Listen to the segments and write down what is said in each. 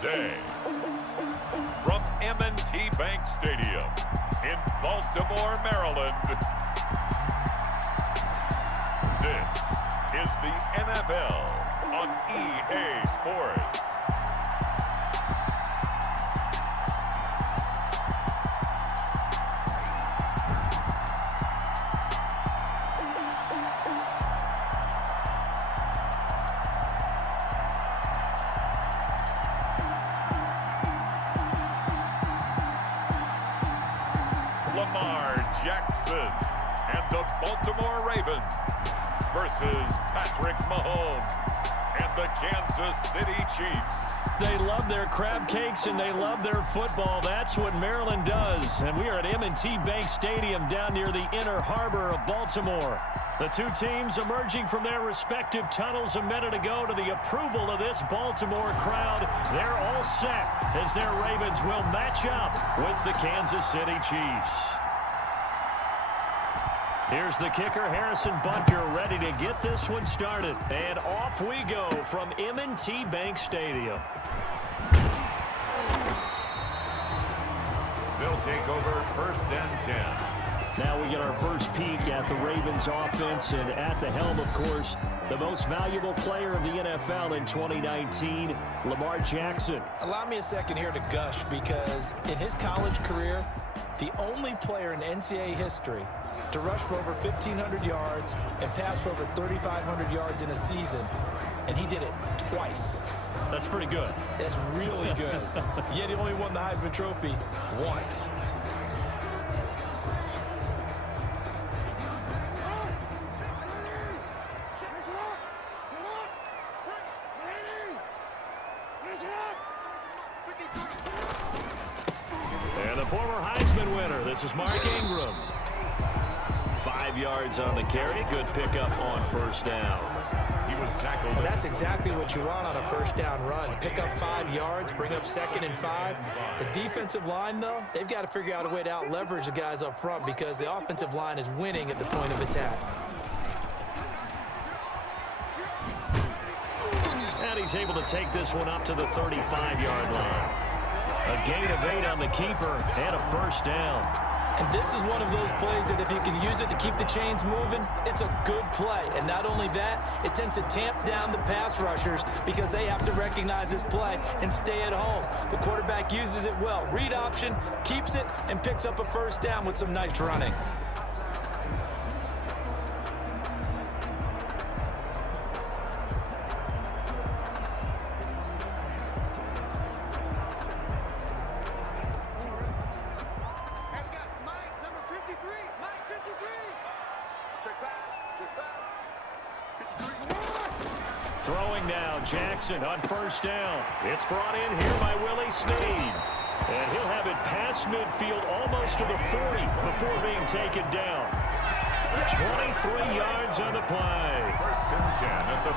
today, from M&T Bank Stadium in Baltimore, Maryland, this is the NFL on EA Sports. Lamar Jackson and the Baltimore Ravens versus Patrick Mahomes and the Kansas City Chiefs. They love their crab cakes and they love their football. That's what Maryland does. And we are at M&T Bank Stadium down near the inner harbor of Baltimore. The two teams emerging from their respective tunnels a minute ago to the approval of this Baltimore crowd. They're all set as their Ravens will match up with the Kansas City Chiefs. Here's the kicker, Harrison Butker, ready to get this one started. And off we go from M&T Bank Stadium. They'll take over first and 10. Now we get our first peek at the Ravens offense, and at the helm, of course, the most valuable player of the NFL in 2019, Lamar Jackson. Allow me a second here to gush, because in his college career, the only player in NCAA history to rush for over 1,500 yards and pass for over 3,500 yards in a season, and he did it twice. That's pretty good. That's really good. Yet he only won the Heisman Trophy once. And the former Heisman winner, this is Mark Ingram. 5 yards on the carry. Good pickup on first down. He was tackled. Well, that's exactly what you want on a first down run. Pick up 5 yards, bring up 2nd and 5. The defensive line, though, they've got to figure out a way to out-leverage the guys up front, because the offensive line is winning at the point of attack. And he's able to take this one up to the 35-yard line. A gain of 8 on the keeper and a first down. And this is one of those plays that if you can use it to keep the chains moving, it's a good play. And not only that, it tends to tamp down the pass rushers, because they have to recognize this play and stay at home. The quarterback uses it well. Read option, keeps it, and picks up a first down with some nice running. Throwing now, Jackson on first down. It's brought in here by Willie Snead. And he'll have it past midfield almost to the 40 before being taken down. 23 yards on the play. First and 10 at the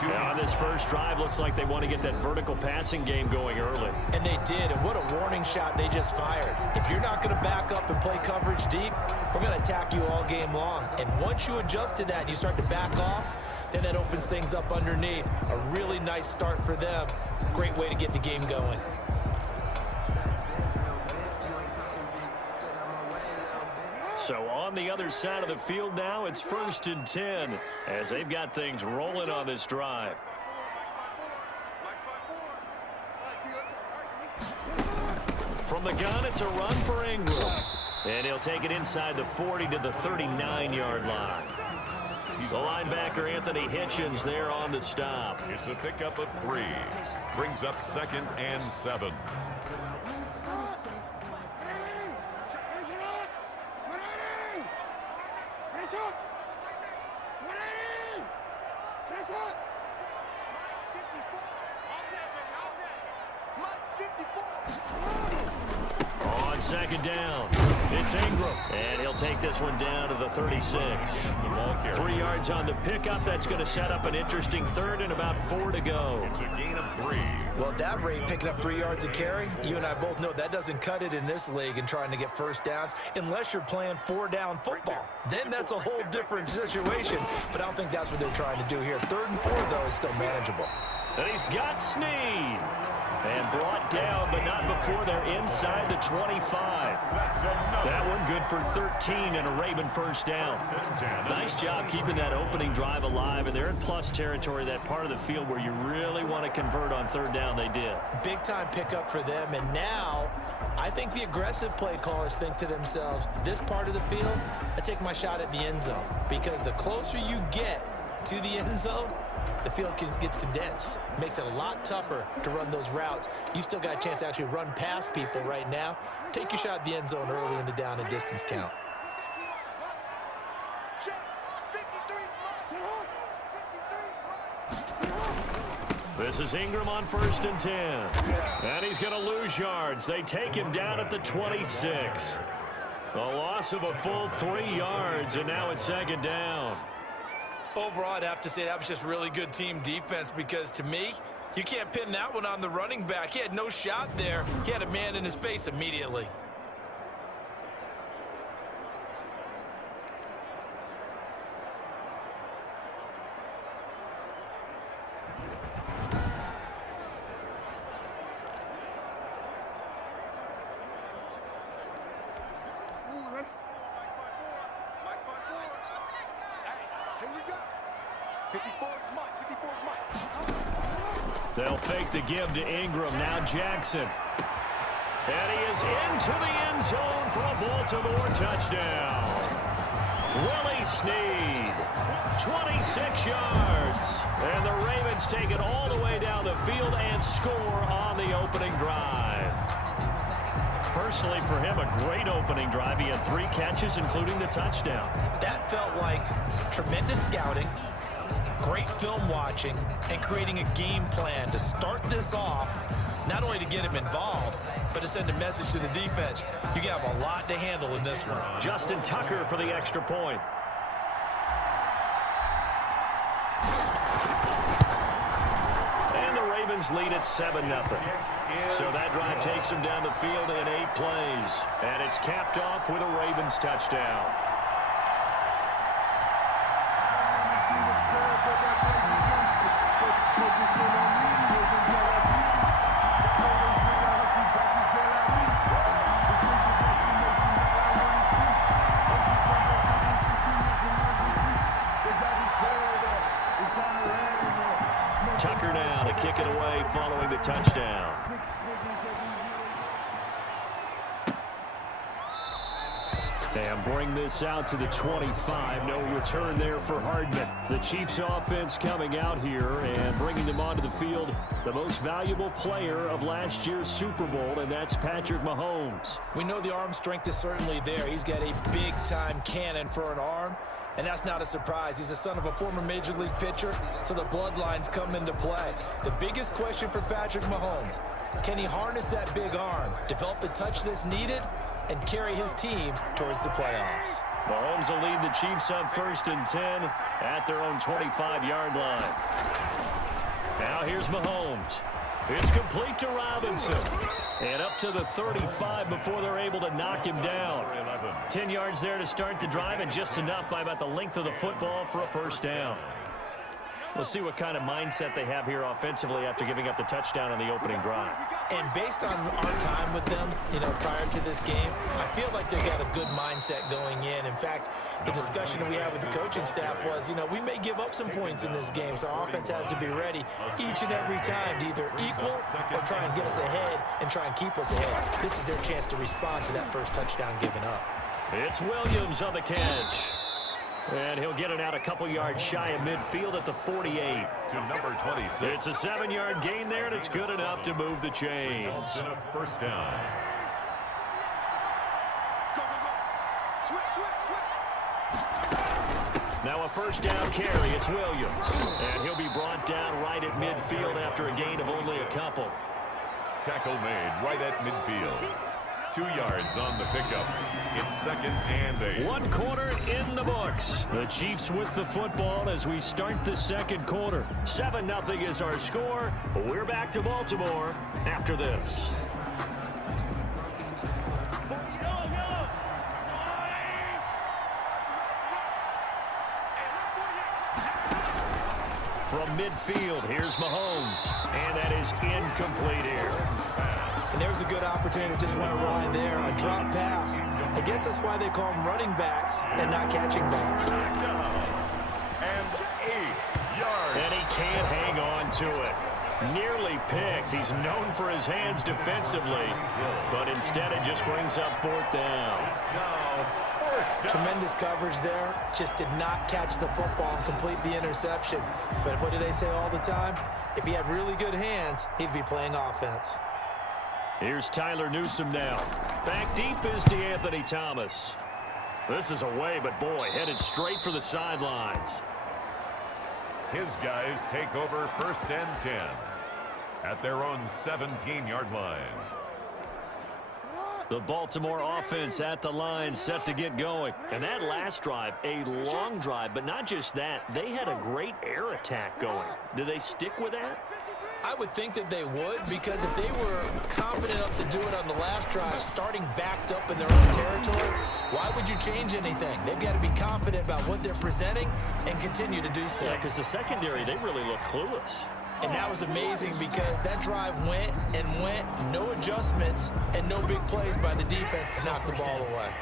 42. Now on this first drive, looks like they want to get that vertical passing game going early. And they did, and what a warning shot they just fired. If you're not going to back up and play coverage deep, we're going to attack you all game long. And once you adjust to that and you start to back off, then that opens things up underneath. A really nice start for them. Great way to get the game going. So on the other side of the field now, it's first and 10 as they've got things rolling on this drive. From the gun, it's a run for Ingram. And he'll take it inside the 40 to the 39-yard line. The linebacker, Anthony Hitchens, there on the stop. It's a pickup of 3. Brings up 2nd and 7. On second down, it's Ingram. And he'll take this one down to the 36. 3 yards on the pickup. That's going to set up an interesting third and about 4 to go. It's a gain of 3. Well, at that rate, picking up 3 yards a carry, you and I both know that doesn't cut it in this league and trying to get first downs unless you're playing 4-down football. Then that's a whole different situation, but I don't think that's what they're trying to do here. 3rd and 4, though, is still manageable. And he's got Snead. And brought down, but not before they're inside the 25. That one good for 13 and a Raven first down. Nice job keeping that opening drive alive, and they're in plus territory, that part of the field where you really want to convert on third down. They did. Big-time pickup for them, and now I think the aggressive play callers think to themselves, this part of the field, I take my shot at the end zone, because the closer you get to the end zone, the field gets condensed. Makes it a lot tougher to run those routes. You still got a chance to actually run past people right now. Take your shot at the end zone early in the down and distance count. This is Ingram on 1st and 10. And he's going to lose yards. They take him down at the 26. A loss of a full 3 yards, and now it's 2nd down. Overall, I'd have to say that was just really good team defense, because to me, you can't pin that one on the running back. He had no shot there. He had a man in his face immediately. They'll fake the give to Ingram. Now Jackson. And he is into the end zone for a Baltimore touchdown. Willie Snead, 26 yards. And the Ravens take it all the way down the field and score on the opening drive. Personally, for him, a great opening drive. He had 3 catches, including the touchdown. That felt like tremendous scouting, great film watching, and creating a game plan to start this off, not only to get him involved, but to send a message to the defense. You have a lot to handle in this one. Justin Tucker for the extra point. And the Ravens lead at 7-0. So that drive takes them down the field in 8 plays. And it's capped off with a Ravens touchdown. Tucker now to kick it away following the touchdown. And bring this out to the 25. No return there for Hardman. The Chiefs offense coming out here and bringing them onto the field. The most valuable player of last year's Super Bowl, and that's Patrick Mahomes. We know the arm strength is certainly there. He's got a big-time cannon for an arm, and that's not a surprise. He's the son of a former Major League pitcher, so the bloodlines come into play. The biggest question for Patrick Mahomes, can he harness that big arm, develop the touch that's needed, and carry his team towards the playoffs? Mahomes will lead the Chiefs on 1st and 10 at their own 25-yard line. Now here's Mahomes. It's complete to Robinson. And up to the 35 before they're able to knock him down. 10 yards there to start the drive, and just enough by about the length of the football for a first down. We'll see what kind of mindset they have here offensively after giving up the touchdown on the opening drive. And based on our time with them, prior to this game, I feel like they've got a good mindset going in. In fact, the discussion that we had with the coaching staff was, we may give up some points in this game, so our offense has to be ready each and every time to either equal or try and get us ahead and try and keep us ahead. This is their chance to respond to that first touchdown given up. It's Williams on the catch. And he'll get it out a couple yards shy of midfield at the 48. To number 26. It's a 7-yard gain there, and it's good enough to move the chains. In a first down. Go, go, go. Switch. Now a first down carry. It's Williams. And he'll be brought down right at midfield after a gain of only a couple. Tackle made right at midfield. 2 yards on the pickup. It's 2nd and 8. 1 quarter in the books. The Chiefs with the football as we start the 2nd quarter. 7-0 is our score. We're back to Baltimore after this. From midfield. Here's Mahomes. And that is incomplete here. And there's a good opportunity. Just went right there. A drop pass. I guess that's why they call them running backs and not catching backs. And 8 yards. And he can't hang on to it. Nearly picked. He's known for his hands defensively, but instead it just brings up 4th down. Tremendous coverage there. Just did not catch the football and complete the interception. But what do they say all the time? If he had really good hands, he'd be playing offense. Here's Tyler Newsome now. Back deep is DeAnthony Thomas. This is away, but boy, headed straight for the sidelines. His guys take over 1st and 10 at their own 17-yard line. The Baltimore offense at the line, set to get going. And that last drive, a long drive, but not just that. They had a great air attack going. Do they stick with that? I would think that they would, because if they were confident enough to do it on the last drive, starting backed up in their own territory, why would you change anything? They've got to be confident about what they're presenting and continue to do so. Yeah, because the secondary, they really look clueless. And that was amazing because that drive went and went, no adjustments, and no big plays by the defense to knock the ball away.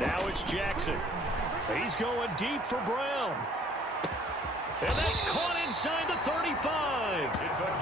Now it's Jackson. He's going deep for Brown. And that's caught inside the 35.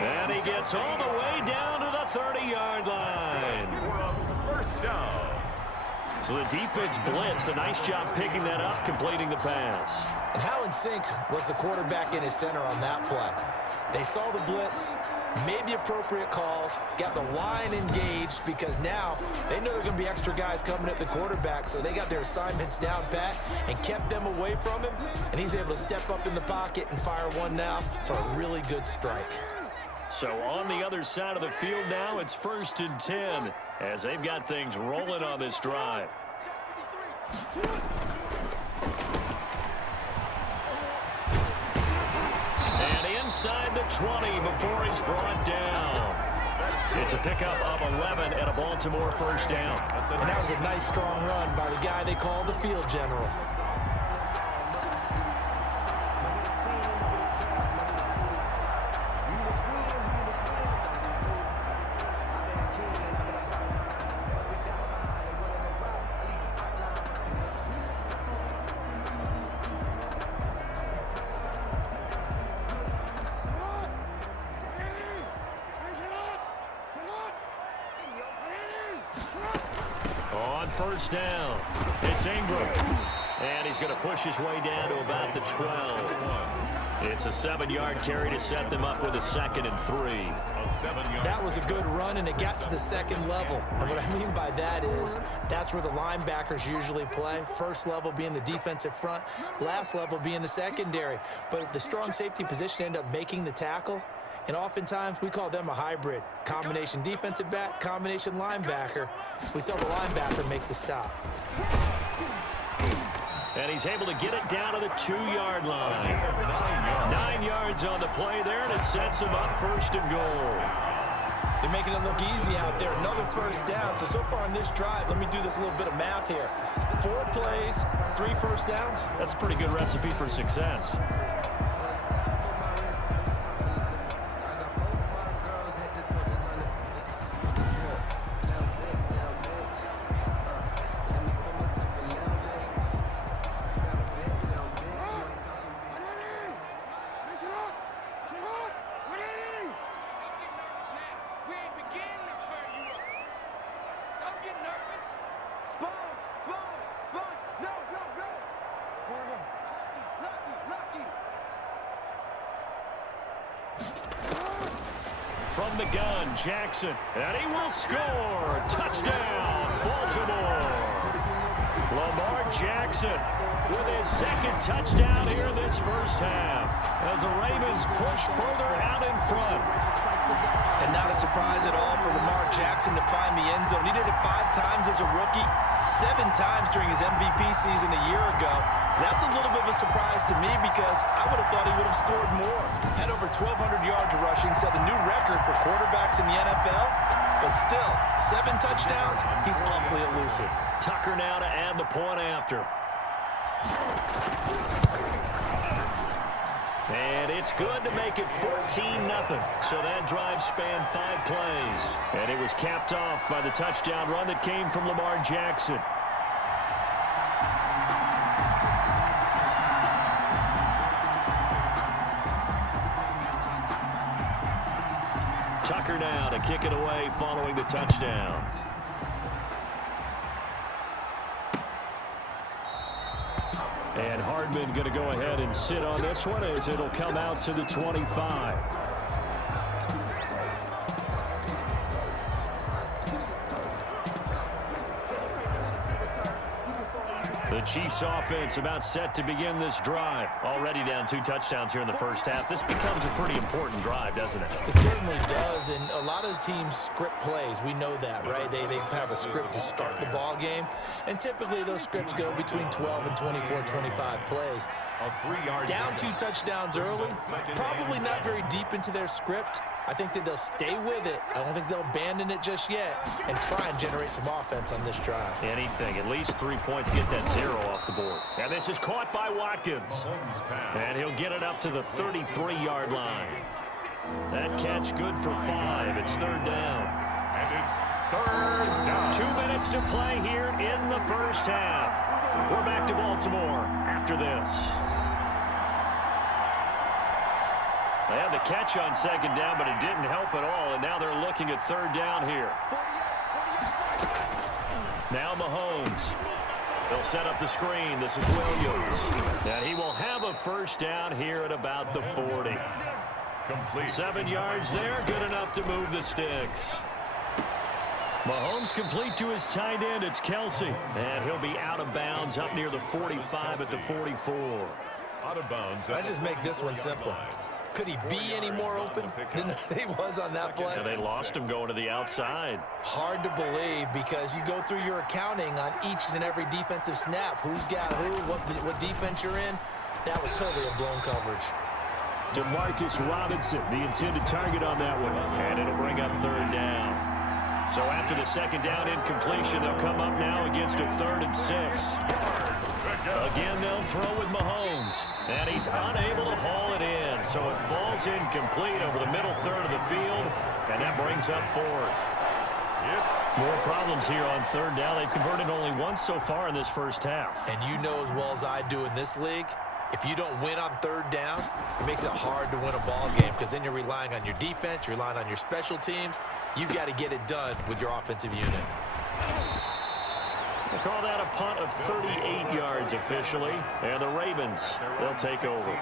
And he gets all the way down to the 30-yard line. 1st down. So the defense blitzed. A nice job picking that up, completing the pass. And how in sync was the quarterback in his center on that play? They saw the blitz, made the appropriate calls, got the line engaged, because now they know there are going to be extra guys coming at the quarterback, so they got their assignments down pat and kept them away from him, and he's able to step up in the pocket and fire one now for a really good strike. So on the other side of the field now, it's 1st and 10 as they've got things rolling on this drive. And inside the 20 before he's brought down. It's a pickup of 11 and a Baltimore 1st down. And that was a nice, strong run by the guy they call the field general. On 1st down, it's Ingram. And he's going to push his way down to about the 12. It's a 7-yard carry to set them up with a 2nd and 3. That was a good run, and it got to the 2nd level. And what I mean by that is that's where the linebackers usually play. 1st level being the defensive front, last level being the secondary. But the strong safety position ended up making the tackle. And oftentimes, we call them a hybrid. Combination defensive back, combination linebacker. We saw the linebacker make the stop. And he's able to get it down to the 2-yard line. 9 yards on the play there, and it sets him up 1st and goal. They're making it look easy out there. Another 1st down. So far on this drive, let me do this little bit of math here. 4 plays, 3 1st downs. That's a pretty good recipe for success. From the gun, Jackson, and he will score. Touchdown, Baltimore. Lamar Jackson with his 2nd touchdown here in this 1st half as the Ravens push further out in front. And not a surprise at all for Lamar Jackson to find the end zone. He did it 5 times as a rookie. 7 times during his MVP season a year ago. That's a little bit of a surprise to me because I would have thought he would have scored more. Had over 1,200 yards rushing, set a new record for quarterbacks in the NFL. But still, 7 touchdowns, he's awfully elusive. Tucker now to add the point after. And it's good to make it 14-0. So that drive spanned 5 plays. And it was capped off by the touchdown run that came from Lamar Jackson. Tucker now to kick it away following the touchdown. And Hardman going to go ahead and sit on this one as it'll come out to the 25. The Chiefs offense about set to begin this drive. Already down 2 touchdowns here in the first half. This becomes a pretty important drive, doesn't it? It certainly does, and a lot of the teams script plays. We know that, right? They have a script to start the ball game, and typically those scripts go between 12 and 24, 25 plays. Down 2 touchdowns early, probably not very deep into their script. I think that they'll stay with it. I don't think they'll abandon it just yet and try and generate some offense on this drive. Anything. At least 3 points, get that 0 off the board. And this is caught by Watkins. And he'll get it up to the 33-yard line. That catch good for 5. It's 3rd down. And it's 3rd down. 2 minutes to play here in the first half. We're back to Baltimore after this. They had the catch on 2nd down, but it didn't help at all, and now they're looking at 3rd down here. Now Mahomes. They'll set up the screen. This is Williams. And he will have a 1st down here at about the 40. Complete. 7 yards there, good enough to move the sticks. Mahomes complete to his tight end. It's Kelsey. And he'll be out of bounds up near the 45 at the 44. Out of bounds. Let's just make this one simple. Could he be any more open than he was on that play? Yeah, they lost him going to the outside. Hard to believe because you go through your accounting on each and every defensive snap. Who's got who, what defense you're in. That was totally a blown coverage. Demarcus Robinson, the intended target on that one. And it'll bring up 3rd down. So after the 2nd down incompletion, they'll come up now against a 3rd and 6. Again, they'll throw with Mahomes. And he's unable to haul it in. So it falls incomplete over the middle 3rd of the field. And that brings up 4th. More problems here on 3rd down. They've converted only once so far in this first half. And you know as well as I do in this league, if you don't win on 3rd down, it makes it hard to win a ball game because then you're relying on your defense, you're relying on your special teams. You've got to get it done with your offensive unit. They call that a punt of 38 yards officially. And the Ravens, they'll take over. Come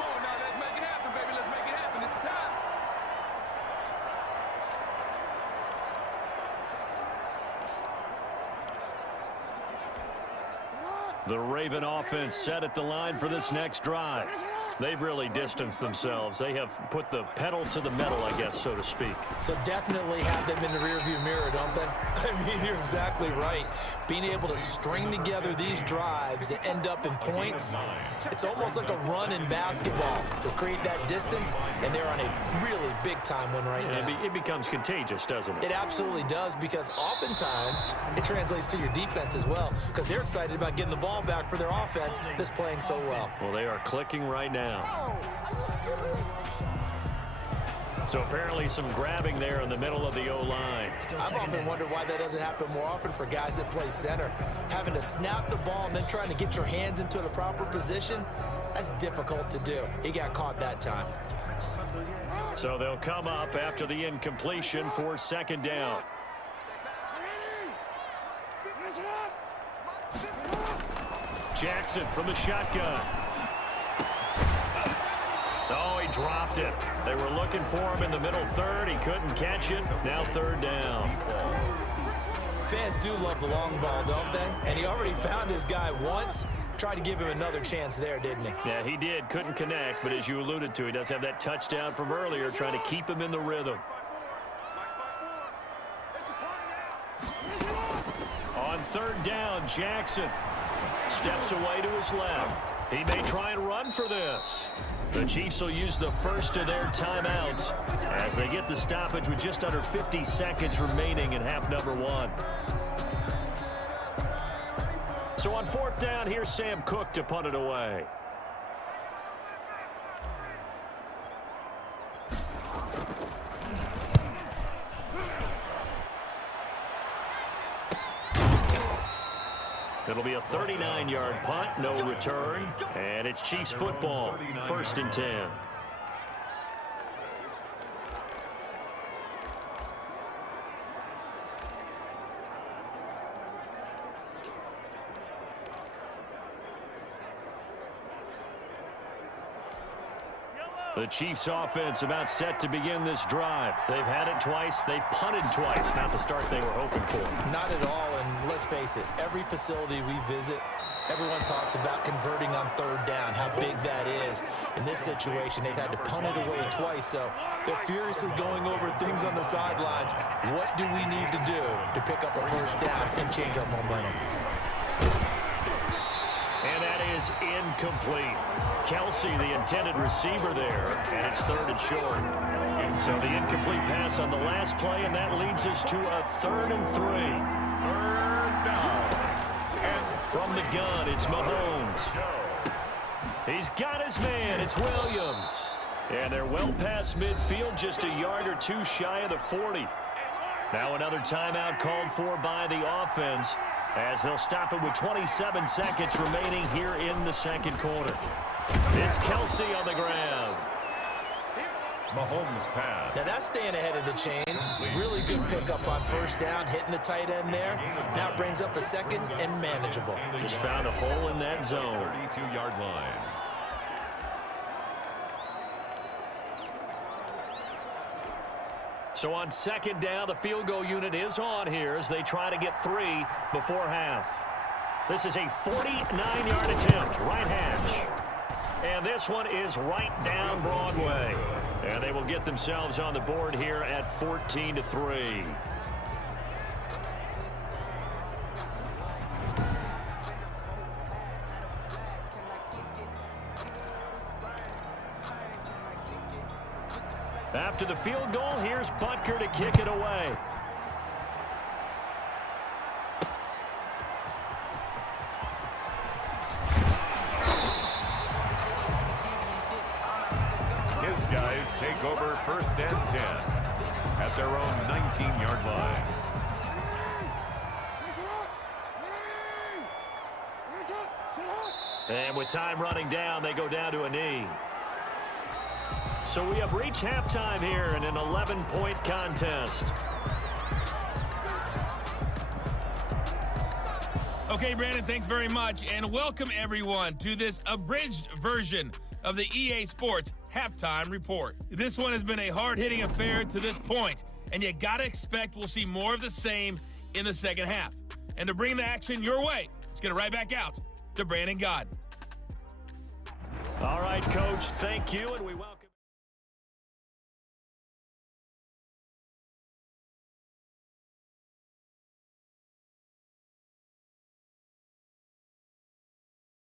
on now, let's make it happen, baby. Let's make it happen. It's time. The Raven offense set at the line for this next drive. They've really distanced themselves. They have put the pedal to the metal, I guess, so to speak. So definitely have them in the rearview mirror, don't they? I mean, you're exactly right. Being able to string together these drives that end up in points, it's almost like a run in basketball to create that distance, and they're on a really big-time one right now. It becomes contagious, doesn't it? It absolutely does, because oftentimes it translates to your defense as well, because they're excited about getting the ball back for their offense that's playing so well. Well, they are clicking right now. So apparently some grabbing there in the middle of the O-line. I've often wondered why that doesn't happen more often for guys that play center. Having to snap the ball and then trying to get your hands into the proper position, that's difficult to do. He got caught that time. So they'll come up after the incompletion for 2nd down. Jackson from the shotgun. Oh, he dropped it. They were looking for him in the middle 3rd. He couldn't catch it. Now 3rd down. Fans do love the long ball, don't they? And he already found his guy once. Tried to give him another chance there, didn't he? Yeah, he did. Couldn't connect, but as you alluded to, he does have that touchdown from earlier trying to keep him in the rhythm. third down. Jackson steps away to his left. He may try and run for this. The Chiefs will use the first of their timeouts as they get the stoppage with just under 50 seconds remaining in half number one. So on fourth down, here's Sam Cook to punt it away. It'll be a 39-yard punt, no return, and it's Chiefs football, 1st and 10. The Chiefs offense about set to begin this drive. They've had it twice. They've punted twice. Not the start they were hoping for. Not at all, and let's face it, every facility we visit, everyone talks about converting on third down, how big that is. In this situation, they've had to punt it away twice, so they're furiously going over things on the sidelines. What do we need to do to pick up a first down and change our momentum? And that is incomplete. Kelsey, the intended receiver there, and it's 3rd and short. So the incomplete pass on the last play, and that leads us to a 3rd and 3. 3rd down. And from the gun, it's Mahomes. He's got his man. It's Williams. And they're well past midfield, just a yard or two shy of the 40. Now another timeout called for by the offense, as they'll stop it with 27 seconds remaining here in the second quarter. It's Kelsey on the ground. Mahomes pass. Now that's staying ahead of the chains. Really good pickup on first down, hitting the tight end there. Now it brings up a second and manageable. Just found a hole in that zone. 32-yard line. So on second down, the field goal unit is on here as they try to get 3 before half. This is a 49-yard attempt, right hash. And this one is right down Broadway. And they will get themselves on the board here at 14-3. After the field goal, here's Butker to kick it away. His guys take over 1st and 10 at their own 19-yard line. And with time running down, they go down to a knee. So we have reached halftime here in an 11-point contest. Okay, Brandon, thanks very much, and welcome everyone to this abridged version of the EA Sports Halftime Report. This one has been a hard-hitting affair to this point, and you gotta expect we'll see more of the same in the second half. And to bring the action your way, let's get it right back out to Brandon Godden. All right, Coach, thank you. And